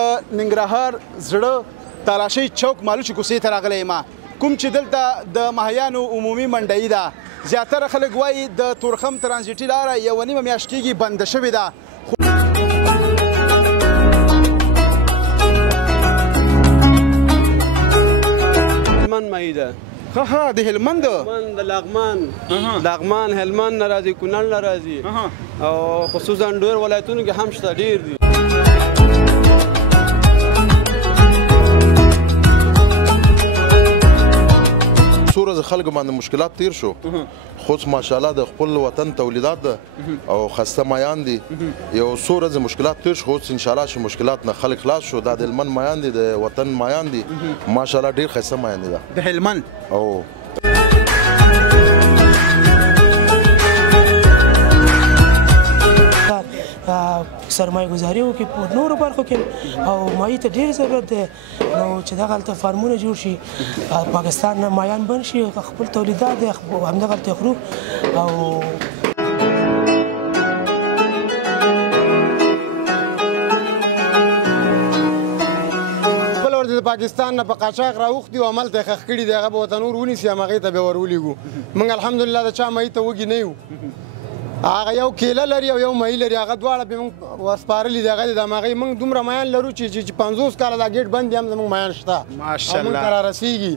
د ننګرهار زړه تالاشۍ چوک مالوچي کوڅې ته راغلی یم کوم چې دلته د ماهیانو عمومي منډۍ ده زیاتره خلک وایي د تورخم ترانزیټي لاره یوه نیمه میاشت کېږي بنده شوې ده هلمند ماهی ده ها د هلمند د لغمان هلمند نه راځي کونړ نه راځي او خصوصا ډېر ولایتونو کې هم شته ډېر دي څو ورځې خلکو باندې مشکلات تیر شو خو ماشاءالله د خپل وطن تولیدات ده او خسته مایان دي یو څو ورځې مشکلات تیر شو خو انشاءالله چې مشکلات نه خلک خلاص شو دا د هلمند مایان دي د وطن مایان دي ماشاءالله ډېر ښایسته مایان دي د هلمند او سرمایه گذاري وکړي په نورو برخو کې او ماهي ته ډېر ضرورت دی نو چې دغه هلته فارمونه جوړ شي پاکستان نه مایان بند شي خپل تولیدات دی همدغه هلته خورو او د پاکستان نه په قاچاق راوښتي او عمل ته ښخ کړي دی هغه به ورته نور ونیسي همهغې ته بیا ور ولېږو موږ الحمدلله د چا ماهي ته وږي نه یو هغه یو کیله لري او یو ماهي لري هغه دواړه پې موږ وسپارلي دي هغه د همهغې موږ دومره مایان لرو چې 50 کاله دا ګیټ بند دي هم زموږ مایان شته او موږ ته رارسېږي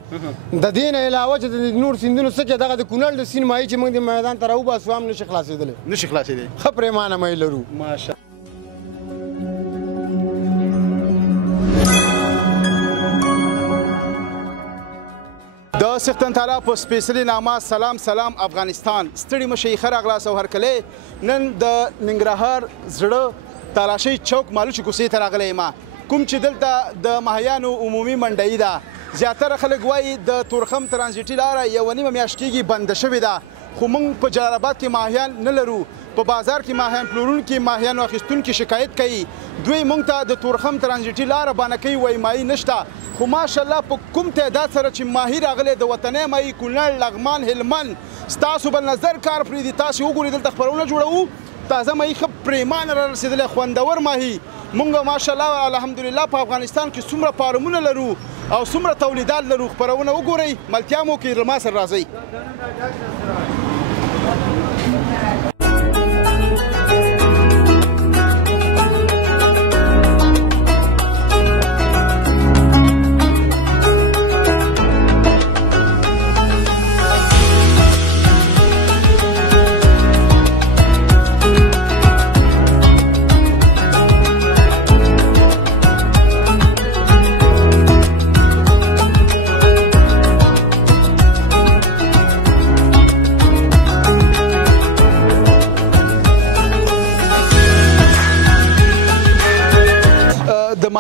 د دې نه علاوه چې د نور سیندونو څه کې دغه د کونړ د سیند ماهي چې موږ د میدان ته راوباسو هم نشي خلاصېدلی نشي خلاصېدی ښه پرېمانه ماهي لرو ماشاءالله د سختن تعالی په سپیشلي نامه سلام سلام افغانستان ستړي مشئ ښه راغلاست او هرکلی نن د ننګرهار زړه تالاشۍ چوک مالوچي کوڅې ته راغلی یم کوم چې دلته د ماهیانو عمومي منډۍ ده زیاتره خلک وایي د تورخم ترانزیټي لاره یوه نیمه میاشت کېږي بنده شوې ده خو موږ په جلال آباد کې ماهیان نه لرو په بازار کې ماهیان پلورونکي ماهیانو اخیستونکي شکایت کوي دوی موږ ته د تورخم ترانزیټي لاره بانه کوي وایي ماهي نشته خو ماشاءالله په کوم تعداد سره چې ماهي راغلی د وطنۍ ماهي کونړ لغمان هلمند ستاسو به نظر کار پرېږدي تاسې وګورئ دلته خپرونه جوړوو تازه ماهي ښه پرېمانه را رسېدلی خوندور ماهي موږ ماشاءالله الحمدلله په افغانستان کې څومره فارمونه لرو او څومره تولیدات لرو خپرونه وګورئ ملتیا مو کوي له ما سره راځئ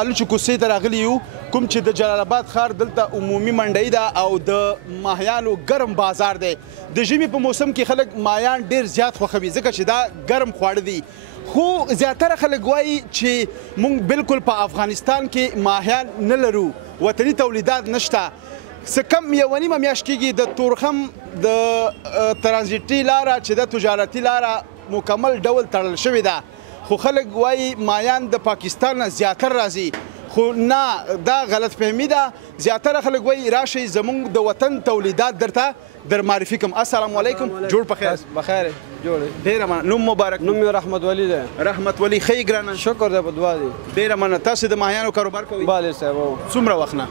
مالوچي کوڅې ته راغلي یو کوم چې د جلال آباد ښار دلته عمومي منډۍ ده او د ماهیانو ګرم بازار دی د ژمي په موسم کې خلک ماهیان ډېر زیات خوښوي ځکه چې دا ګرم خواړه دي خو زیاتره خلک وایي چې موږ بالکل په افغانستان کې ماهیان نه لرو وطني تولیدات نشته څه کم یوه نیمه میاشت کېږي د تورخم د ترانزیټي لاره چې د تجارتي لاره مکمل ډول تړل شوې ده خو خلک وایي مایان د پاکستان نه زیاتر راځي خو نه دا غلط فهمي ده زیاتره خلک وایي راشئ زموږ د وطن تولیدات درته در معرفي کوم السلام علیکم جوړ په خیر بخیر جوړ ډېره مننه نوم مبارک نوم مې رحمت ولی ده رحمت ولی ښه ګرانه شکر دی په دعا دی ډېره مننه تاسو د ماهیانو کاروبار کوئ بله صاحب څومره وخت نه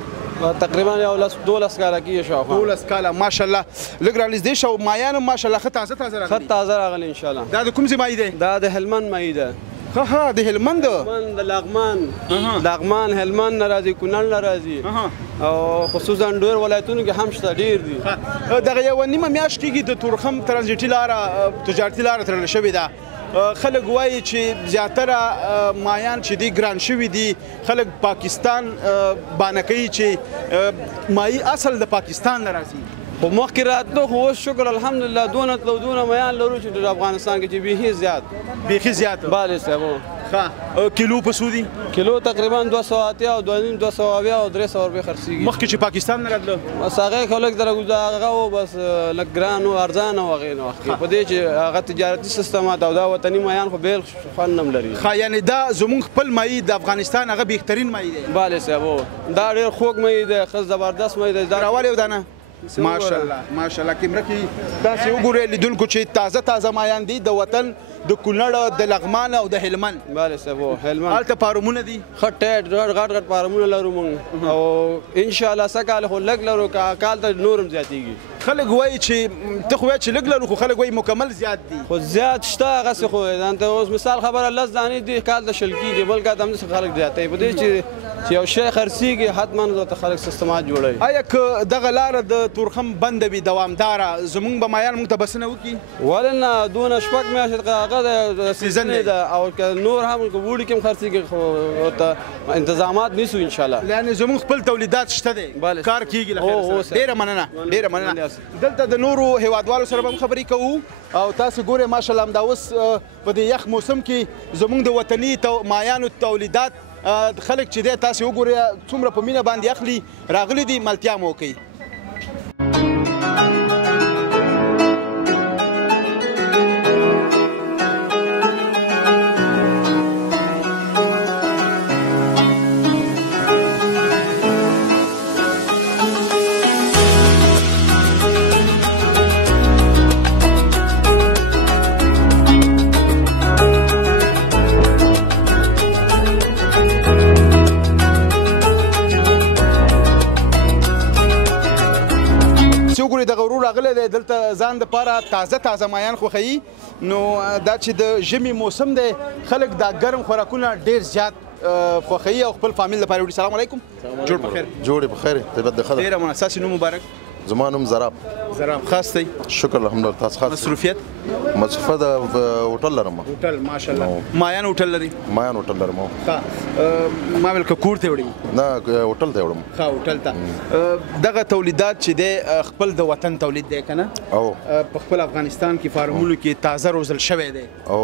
تقریبا یو 12 کاله کېږي شاوخوا 12 کاله ماشاءالله لږ رانږدې شو ماهیان هم ماشاءالله ښه تازه تازه راغلي ښه تازه راغلي انشاءالله دا د کوم ځای ماهي دی دا د هلمند ماهي ده ها د هلمند د لغمان هلمند نه راځي کونړ نه راځي او خصوصا ډېر ولایتونو کې هم شته ډېر دي دغه یوه نیمه میاشت کېږي د تورخم ترانزیټي لاره تجارتي لاره تړل شوې ده خلک وایي چې زیاتره مایان چې دي ګران شوي دي خلک پاکستان بانه کوي چې مایي اصل د پاکستان نه راځي خو مخکې راتلو خو اوس شکر الحمدلله دونه تلو دونه میان لرو چې افغانستان کې چې بیخي زیات بیخي زیات بله صاحب ښه کیلو په څو دي کیلو تقریبا 280 او 270 او 300 روپۍ خرڅېږي مخکې چې پاکستان نه راتلو بس هغه خو لږ درګ هغه و بس لږ ګران او ارزانه و هغې نه وخت کې په دې چې هغه تجارتي سیستمات او دا وطني میان خو بیل خوند هم لري ښه یعنې دا زموږ خپل مایي د افغانستان هغه بهترین مایي دی بله صاحب دا ډېر خوږ مایي دی ښه زبردست مایي دی راولې یو دانه ماشاءالله ماشاءالله کیمره کې داسې وګورئ لیدونکو چې تازه مایان دي د وطن د کونړ د لغمان او د هلمند بله صاحب هلمند هلته فارمونه دي ښه ټیټ غټ فارمونه لرو موږ او انشاءالله څه کال خو لږ لرو کال ته نور هم زیاتېږي خلک وایي چې ته خو وایې چې لږ لرو خو خلک وایي مکمل زیات دي خو زیات شته هغسې خو ځان ته اوس مثال خبره 10 دانې دي کال ته 100 کېږي بل کال ته همداسې خلک زیاتوي په دې چې یو شی خرڅېږي حتما ورته خلک سیستمات جوړوي آیا که دغه لاره د تورخم بنده وي دوامداره زموږ به مایان موږ ته بسنه وکړي ولې نه دونه شپږ میاشتې هغه د سیزن ده او که نور هم وړي کې هم خرڅېږي خو ورته انتظامات نیسو انشاءالله یعنې زموږ خپل تولیدات شته دی کار کېږي له خیر سره ډېره مننه ډېره مننه دلته د نورو هیوادوالو سره به هم خبرې کوو او تاسو ګورئ ماشاءالله همدا اوس په دې یخ موسم کې زموږ د وطني مایانو تولیدات خلک چې دی تاسې وګورئ څومره په مینه باندې اخلي راغلي دي ملتیا مو وکوي دغه ورور راغلی دی دلته ځان دپاره تازه مایان خوښوي نو دا چې د ژمي موسم دی خلک دا ګرم خوراکونه ډېر زیات خوښوي او خپل فامیل لپاره وړي سلام علیکم جوړ بخیر جوړې بخیر طبیعت د ښه ده ډېره مننه ستاسې نوم مبارک زما نوم زراب خاص دی شکر الحمدلله تاسو خاص مصروفیت مصروفه د هوټل لرم هوټل ماشاءالله مایان هوټل لري مایان هوټل لرم ښه ما ویل که کور ته وړي نه هوټل ته وړم ښه هوټل ته دغه تولیدات چې دی خپل د وطن تولید دی که نه او په خپل افغانستان کې فارمونو کې تازه روزل شوی دی او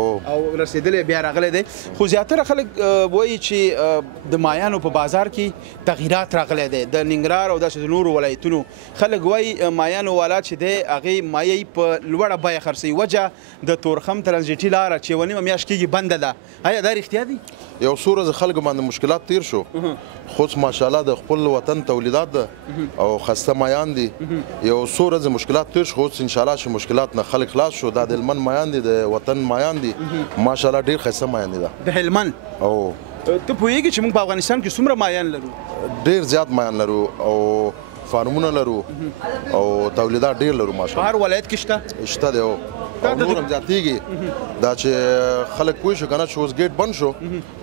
رسېدلی بیا راغلی دی خو زیاتره خلک وایي چې د مایانو په بازار کې تغییرات راغلی دی د ننګرهار او داسې د نورو ولایتونو خلک وایي مایانو والا چې دی هغې مایې په لوړه بیه خرڅوي وجه د تورخم ترانزیټي لاره چې یوه نیمه میاشت کېږي بنده ده آیا دا رښتیا دي یو څو ورځې خلکو باندې مشکلات تیر شو خو ماشاءالله د خپل وطن تولیدات ده او خسته مایان دي یو څو ورځې مشکلات تیر شو خو انشاءالله چې مشکلات نه خلک خلاص شو دا د هلمند مایان دي د وطن مایان دي ماشاءالله ډېر ښایسته مایان دي د هلمند او ته پوهېږې چې موږ په افغانستان کې څومره مایان لرو ډېر زیات مایان لرو او فارمونه لرو او تولیدات ډېر لرو ماشاءالله په هر ولایت کې شته دی او نور هم زیاتېږي دا چې خلک پوه شو که نه چې اوس ګیټ بند شو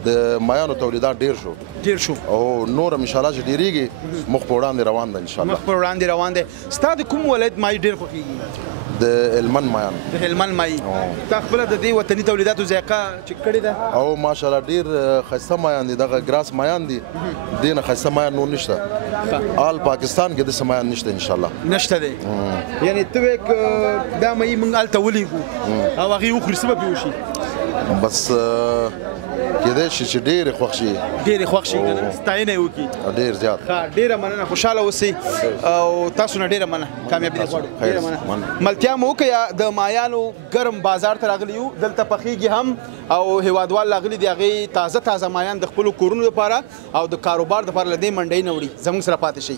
د مایانو تولیدات ډېر شو او نور هم انشاءالله چې ډېرېږي مخ په وړاندې روان ده انشاءالله مخ په وړاندې روان دی ستا د کوم ولایت مایي ډېر خوښېږي د هلمند مایان د هلمند مایي تا خپله د دې وطني تولیداتو ذایقه چک کړې ده او ماشاءالله ډېر ښایسته مایان دي دغه ګراس مایان دي دې نه ښایسته مایان نور نشته آل پاکستان کې داسې مایان نشته انشاءالله نشته دی یعنې ته وایې دا مایي موږ هلته ولیږو او هغې وخوري څه به پرې وشي بس کېدای شي چې ډېرې خوښ شي ډېرې خوښ شي که نه ستاینه یې وکړي ډېر زیات ډېره مننه خوشحاله اوسئ او تاسو نه ډېره مننه کامیابي دې غواړو ډېره مننه ملتیا مو وکړه د مایانو ګرم بازار ته راغلي یو دلته پخېږي هم او هیوادوال راغلي دي هغې تازه مایان د خپلو کورونو دپاره او د کاروبار دپاره له دې منډۍ نه وړي زموږ سره پاتې شئ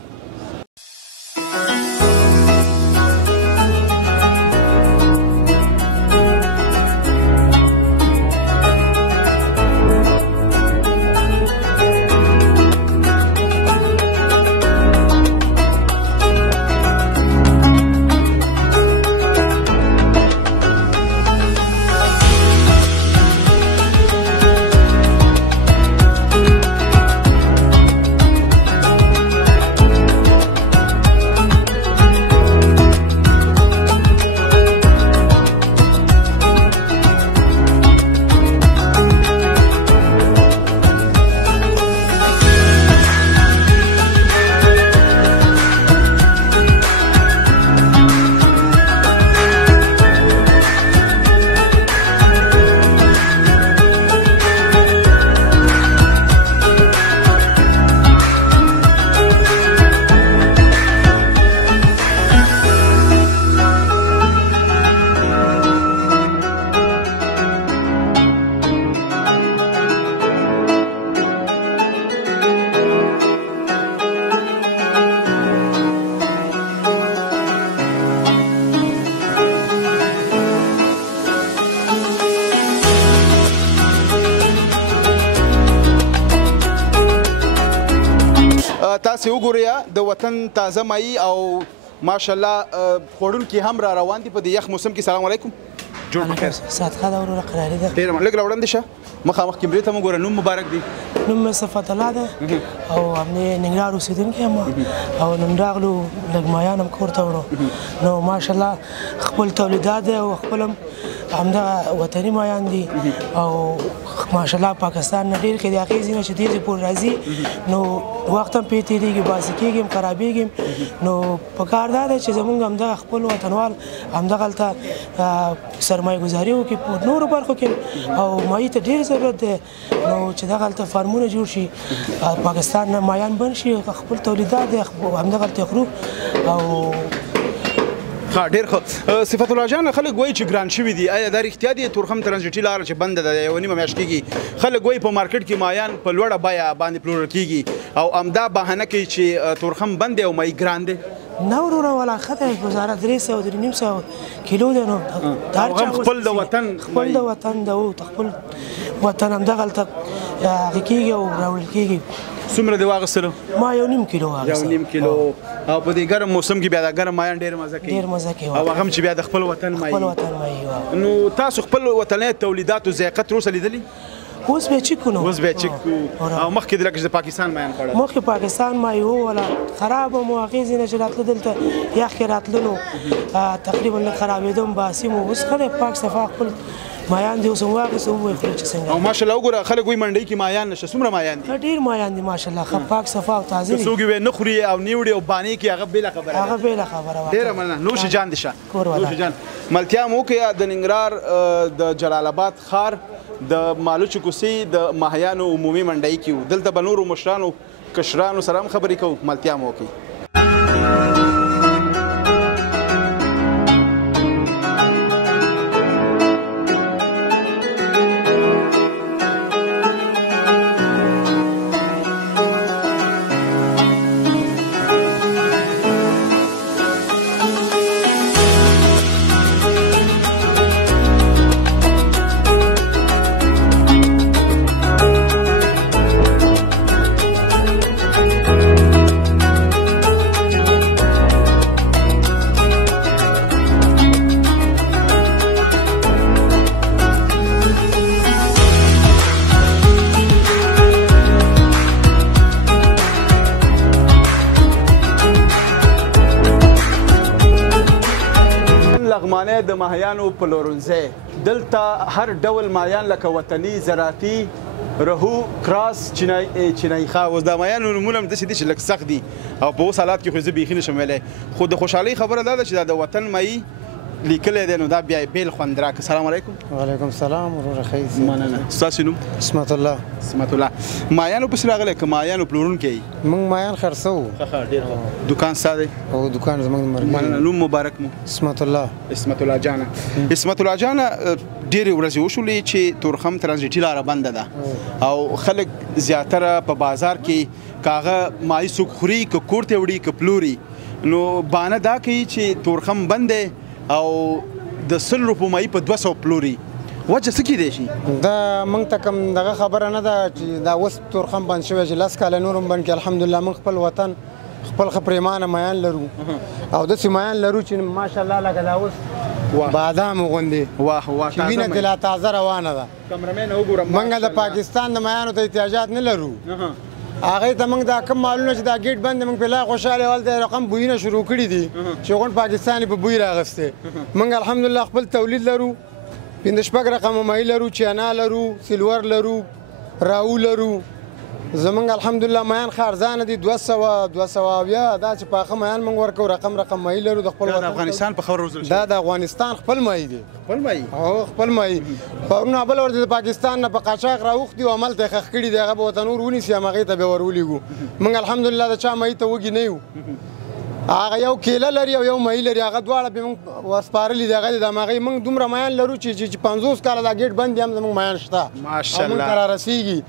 تاسې وګورئ د وطن تازه مایي او ماشاءالله خوړونکي هم را روان دي په دې یخ موسم کې. سلام علیکم. جوړ بخیر. صادقه ده وروره قراري ده. ډېره لږ را وړاندې شه مخامخ کیمرې ته مو ګوره. نوم مبارک دی؟ نوم مې صفت الله ده او همدې ننګرهار اوسېدونکی یم او نن راغلو لږ مایان هم کور ته وړو نو ماشاءالله خپل تولیدات دی او خپل هم همدغه وطني مایان دي او ماشاءالله پاکستان نه ډېر کې د هغې ځینې چې دې پورې راځي نو وخت هم پرې تېرېږي باسي کېږي هم خرابېږي نو پکار دا دی چې زمونږ همدغه خپل وطنوال همدغه هلته سرمایه ګزاري وکړي په نورو برخو کې او مایي ته ډېر ضرورت دی نو چې دغه هلته فارمونه جوړ شي پاکستان نه مایان بند شي خپل تولیدات دی همدغه هلته خورو او ها ډېر ښه. صفت الله جان خلک وایي چې ګران شوي دي، آیا دا رښتیا دي تورخم ترانزیټي لاره چې بنده ده یوه نیمه میاشت کېږي خلک وایي په مارکیټ کې مایان په لوړه بیه باندې پلورل کېږي او همدا بهانه کوي چې تورخم بند دی او مایي ګران دی؟ نه وروره ولا ښه دی ګزاره 300 350 کیلو دی نو خپل د وطن خپل د وطن د خپل وطن همدغه هلته هغې کېږي او راوړل کېږي. څومره دې واغېستلو؟ ما 1.5 کیلو واغېستلو. 1.5 کیلو. او په دې ګرم موسم کې بیا د ګرم مایان ډېر مزه کوي. ډېر مزه کوي او هغه هم چې بیا د خپل وطن مایي. خپل وطن مایي. نو تاسو خپل وطني تولیداتو ذایقه تر اوسه لیدلي؟ اوس به چیک کړو. اوس به چیک کړو. او مخکې د لکه د پاکستان مایان خوړل. مخکې پاکستان مایي و ولا خراب مو هغې ځینې چې راتله دلته یخ کې راتله نو تقریبا لږ خرابېده هم باسي مو اوس ښه دی پاک صفا خپل مایان دي اوس هم واخېست هم ویې خورو چې څنګه. او ماشاءالله وګوره خلک وایي منډۍ کې مایان نشته. څومره مایان دي؟ ډېر مایان دي ماشاءالله ښه پاک صفا او تازه دي. څوک یې نه خوري او نه وړي او بانې کې هغه بېله خبره ده. هغه بېله خبره وه. ډېره مننه. نوش جان دې شه. کور والا. نوش جان. ملتیا مو وکړه د ننګرهار د جلال آباد ښار د مالوچو کوڅې د ماهیانو عمومي منډۍ کې وو. دلته به نورو مشرانو کشرانو سره هم خبرې کوو. ملتیا مو وکړئ. لغمانه د ماهیانو پلورنځی دلته هر ډول ماهیان لکه وطني زراعتي رهو کراس چینایي ښه اوس د ماهیانو نومونه هم داسې دي چې لږ سخت دي او په اوس حالات کې خو زه بیخي نشم ویلی خو د خوشحالۍ خبره دا ده چې دا د وطن مایي لیکلی دی نو دا بیا بیل خوند راکړه. سلام علیکم. وعلیکم سلام وروره ښه مننه. ستاسو نوم؟ اسمت الله. اسمت الله. مایانو پسې راغلی که مایانو پلورونکی یې؟ موږ مایان خرڅوو. ښه ډېر ښه. دوکان ستا دی؟ او دوکان زموږ د مرګي. مننه. نوم مبارک مو؟ اسمت الله. اسمت الله جانه. اسمت الله جانه ډېرې ورځې وشولې چې تورخم ترانزیټي لاره بنده ده او خلک زیاتره په بازار کې که هغه مایي څوک خوري که کور ته وړي که پلوري نو بانه دا کوي چې تورخم بند دی او د 100 روپو مایي په 200 پلوري. وجه څه کیدی شي؟ دا موږ ته کوم دغه خبره نه ده چې دا اوس تورخم بند شوی چې 10 کاله نور هم بند کړي. الحمدلله موږ خپل وطن خپل ښه پرېمانه مایان لرو او داسې مایان لرو چې ماشاءالله لکه دا اوس بادام غوندې واه واه چې وینه دې لا تازه روانه ده. کمرمین وګوره موږ د پاکستان د مایانو ته احتیاجات نه لرو. هغې ته موږ دا کوم مالونه چې دا ګیټ بند دی موږ پرې لا خوشحاله ول د رقم بویونه شروع کړي دي چې غونډ پاکستان یې په بوی راغستی. موږ الحمدلله خپل تولید لرو 5 رقمه مایي لرو چینا لرو سلور لرو راو لرو. زمونږ الحمدلله مایان ښه ارزانه دي 200 بیا دا چې پاخه مایان موږ ورکوو رقم مایي لرو د خپل د افغانستان په خبر روزل دا د افغانستان خپل مایي دی. خپل مایي؟ او خپل مایي. پرونه بل ورته د پاکستان نه په قاچاق راوښتي او عمل ته یې ښخ کړي دي هغه به ورته نور ونیسي همغې ته بیا ور ولیږو. موږ الحمدلله د چا مایي ته وږي نه یو. هغه یو کیله لري او یو مایي لري هغه دواړه به موږ وسپارلي دي هغه د همغې موږ دومره مایان لرو چې 50 کاله دا ګیټ بند دي هم زموږ مایان شته ماشاءالله موږ ته رارسېږي.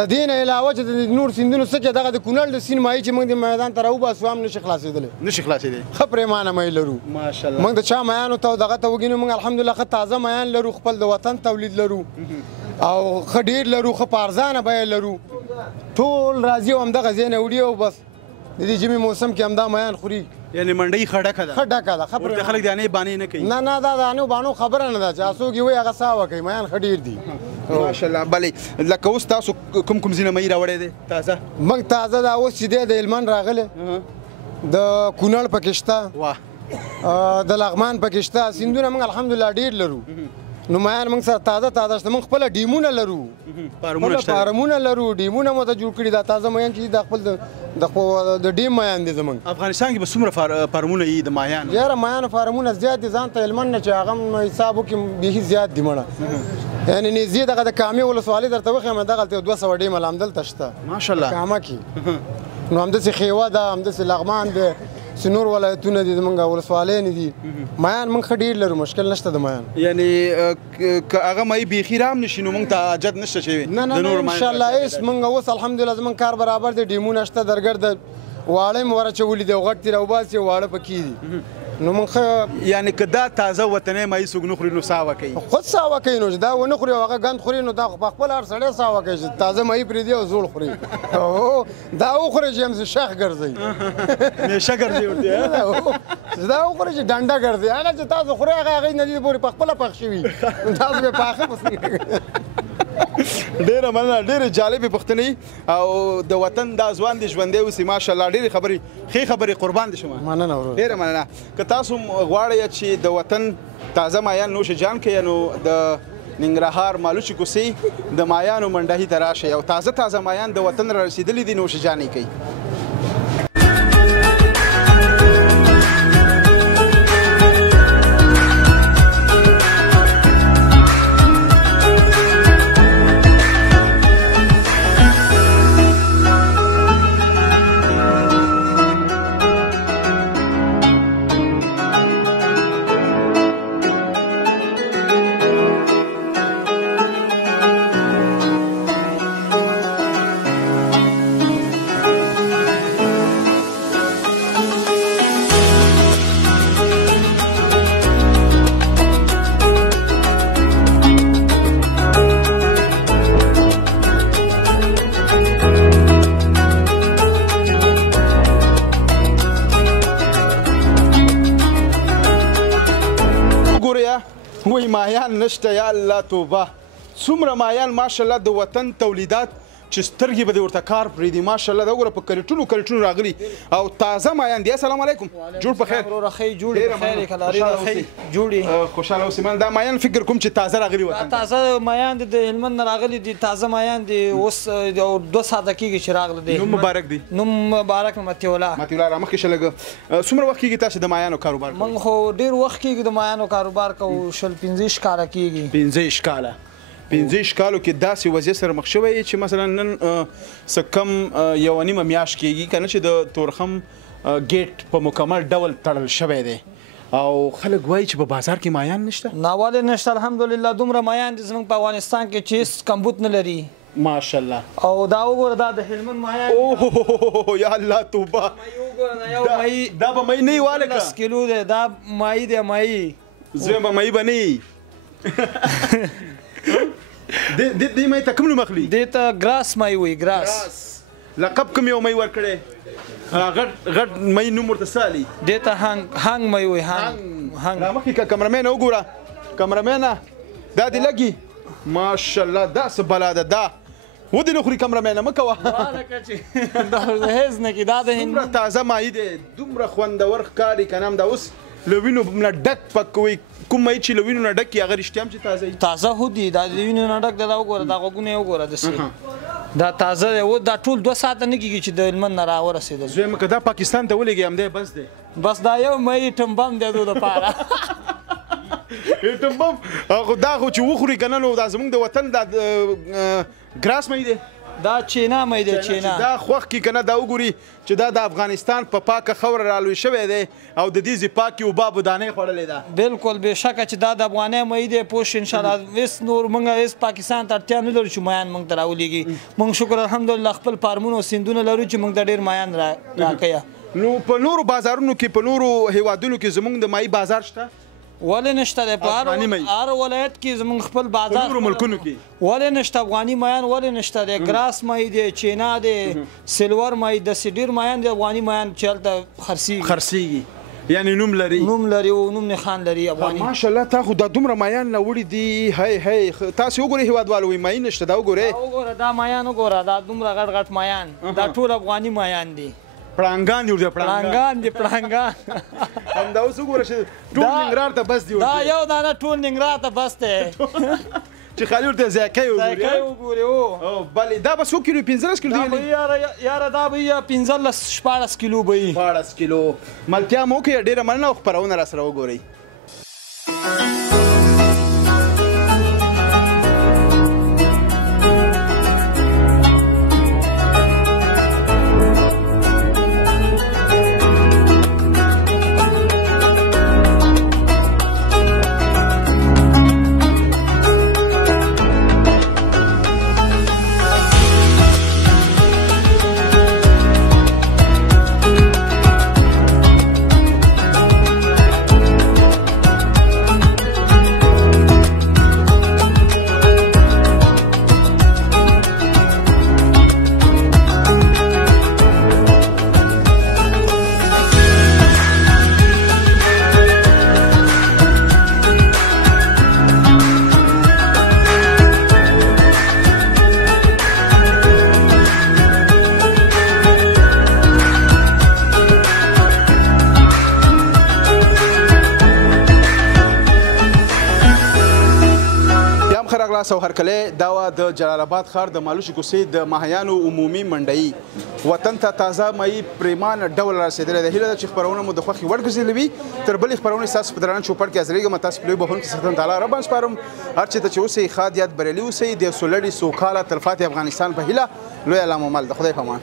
د دې نه علاوه چې د نور سیندونو څه کې دغه د کونړ د سیند مایي چې موږ د میدان ته راوباسو هم نشي خلاصېدلی. نشي خلاصېدلی. ښه پرېمانه مایي لرو ماشاءالله. موږ د چا مایانو ته دغه ته وګینو موږ الحمدلله ښه تازه مایان لرو خپل د وطن تولید لرو او ښه ډېر لرو ښه په ارزانه بیه لرو. ټول راځي او همدغه ځای نه وړي او بس د دې ژمي موسم کې همدا میان خوري یعنی منډۍ ښه ډکه ده ښه ډکه ده ورته خلک دانې بانې نه کوي نه دا دانو بانو خبره نه ده چې څوک یې وایي هغه څه وکړي میان ښه ډېر دي ماشاءالله بلې لکه اوس تاسو کوم ځینه مۍ راوړی دی تازه موږ تازه دا اوس چې دی د هلمند راغلی د کونړ پکې شته واه د لغمان پکې شته سیندونه موږ الحمدلله ډېر لرو نو میان موږ سره تازه شته موږ خپله ډیمونه لرو فارمونه لرو ډیمونه مو ته جوړ کړي دا تازه میان چې د خپل د ډیم میان دي زموږ افغانستان کې به څومره فارمونه یي د ماهیانو یاره میانو فارمونه زیات دي ځان ته هلمند نه چې هغه هم حساب وکړي بیخي زیات دي مړه یعنې نږدې دغه د کامې ولسوالۍ درته وښیم دغلته 200 ډیم همدلته شته ماشاءالله کامه کې نو همداسې خیوه ده همداسې لغمان دی چې نور ولایتونه دي زمونږ ولسوالۍ نه دي میان موږ ښه ډېر لرو مشکل نشته د میان یعنې که هغه مۍ بیخي رام نه شي نو موږ ته حاجت نشته چې نه نه نه انشاءالله هېڅ موږ اوس الحمدلله زموږ کار برابر دی ډیمونه شته درګرده واړه مې وراچولي دي او غټ ترې راوباسي واړه پکې دي نو موږ ښه یعنې که دا تازه وطنۍ مۍ څوک نه خوري نو ساوه کوي خود ساوه کوي نو چې دا ونه خوري او هغه ګند خوري نو دا خو په خپل هر سړی ساوه کوي چې تازه مۍ پرېږدي او زوړ خوري دا وخوري چې همسې شخ ګرځوي میشه ګرځي ورته دا وخوري چې ډنډه ګرځي هغه چې تاسو خورئ هغه هغې نه دي پورې په خپله پخ شوي تاسو به پاخه پسې ډېره مننه ډېرې جالبې پوښتنې او د وطن دا ځوان دي ژوندی اوسي ماشاءالله ډېرې خبرې ښې خبرې قربان دي شمه مننه ورور ډېره مننه که تاسو غواړئ چې د وطن تازه مایان نوش جان کړئ نو د ننګرهار مالوچي کوڅې د مایانو منډهي ته راشئ او تازه مایان د وطن را رسېدلي دي نوش جان یې کوي وای ماهیان نشته یا الله توبه څومره ماهیان ماشاءالله د وطن تولیدات چې سترګې به دې ورته کار پرېږدي ماشاءالله دا وګوره په کریټونو راغلي او تازه ماهیان دي السلام علیکم جوړ په خیر وروره ښه جوړ په خیر کلاري ښه جوړي خوشاله اوسې من دا ماهیان فکر کوم چې تازه راغلي وطن تازه ماهیان دي د هلمند نه راغلي دي تازه ماهیان دي اوس 2 ساعته کېږي چې راغله دي نوم مبارک دی نوم مبارک متي الله را مخکې شه لږ څومره وخت کېږي تاسو د ماهیانو کاروبار موږ خو ډېر وخت کېږي د ماهیانو کاروبار کوو 15 کاله کېږي 15 کاله 15 کالو کې داسې وضعیت سره مخ شوی چې مثلا نن څه کم یو نیمه میاشت کېږي که نه چې د تورخم ګیټ په مکمل ډول تړل شوی دی او خلک وایي چې په بازار کې ماهیان نشته ناولې نشته الحمدلله دومره ماهیان دي زموږ په افغانستان کې چې هېڅ کمبود نه لري ماشاءالله او دا وګوره دا د هلمند ماهیان اوه یا الله توبه دا به مۍ نه وي واله 10 کیلو دی دا ماهي دی ماهي زه به مۍ به نه وي دې مۍ ته کوم نوم اخلي دې ته ګراس مۍ وایي ګراس لقب کوم یو مۍ ورکړی غټ مۍ نوم ورته څه علي دې ته هنګ مۍ وایي هنګ را مخکې که کمرمین وګوره کمرمینه دا دې لګي ماشاءالله دا څه بلا ده دا ودې نه خوري کمرمینه مه کوه هېڅ نه کي دا د دومره تازه ماهي دی دومره خوندور ښکاري که نه هم دا اوس له وینو نه ډک پکوي کوم مۍ چې له وینو نه ډک وي هغه رښتیا هم چې تازه وي تازه خو دي دا د وینو نه ډک دی دا وګوره دا غوږونه یې وګوره داسې دا تازه دی دا ټول 2 ساعته نه کېږي چې د هلمند نه راورسېدل زویم که دا پاکستان ته ولېږي همدی بس دی بس دا یو مۍ ټمبم دی دو دپاره ټمبم دا خو چې وخوري که نه نو دا زموږ د وطن دا ګراس مۍ دی دا چینا مۍ دی چینا دا خوښ کې که نه دا وګوري چې دا د افغانستان په پاکه خاوره رالوی شوی دی او د دې ځې پاکې اوبه بودانۍ خوړلې ده بلکل بېشکه چې دا د افغانۍ مۍ دی پوه شو انشاءالله هېڅ نور موږ هېڅ پاکستان ته اړتیا نه لرو چې مایان موږ ته راولېږي موږ شکر الحمدلله خپل فارمونه او سیندونه لرو چې موږ ته ډېر مایان راکوي نو په نورو بازارونو کې په نورو هیوادونو کې زموږ د مایي بازار شته ولې نشته دی په هر ولایت کې زموږ خپل بازار نورو ملکونو کې ولې نشته افغاني مایان ولې نشته دی ګراس مای دی چینا دی سلور مای داسې ډېر مایان دی افغاني مایان چې هلته خرڅېږي یعنی نوم لري او نوم نښان لري افغاني ماشاءالله تا خو دا دومره مایان نه وړي دي هی تاسې وګورئ هېوادوالو وایي مایي نشته دا وګوره دا مایان وګوره دا دومره غټ غټ مایان دا ټول افغاني مایان دي پړانګان دي پړانګان همدا اوس وګوره چې ټول ننګرهار ته بس دي دا یو دانه ټول ننګرهار ته بس دی چې خالي ورته ذایقه یې وګوري بلې دا به څو کیلو 15 کیلو دی یاره دا به یې 15-16 کیلو به وي 16 کیلو ملتیا مو وکړئ ډېره مننه او خپرونه راسره وګورئ او هرکله دا د جلال آباد ښار د مالوشي کوڅې د ماهیانو عمومي منډۍ وطن ته تازه مایي پریمانه ډول رسېدلی ده هیله ده چې خپرونه مو د خوښې وړ ګرځېدلې وي تر بلې خپرونې ستاسو په درانه چوپړ کې حاضرېږم تاسو په لوی بخښونکي څښتن تعالی رب سپارم هر چېرته چې اوسئ ښاد یاد بریالي اوسئ د سولړي سوکاله تلفاتې افغانستان په هیله لوی الله مو مل د خدای په امان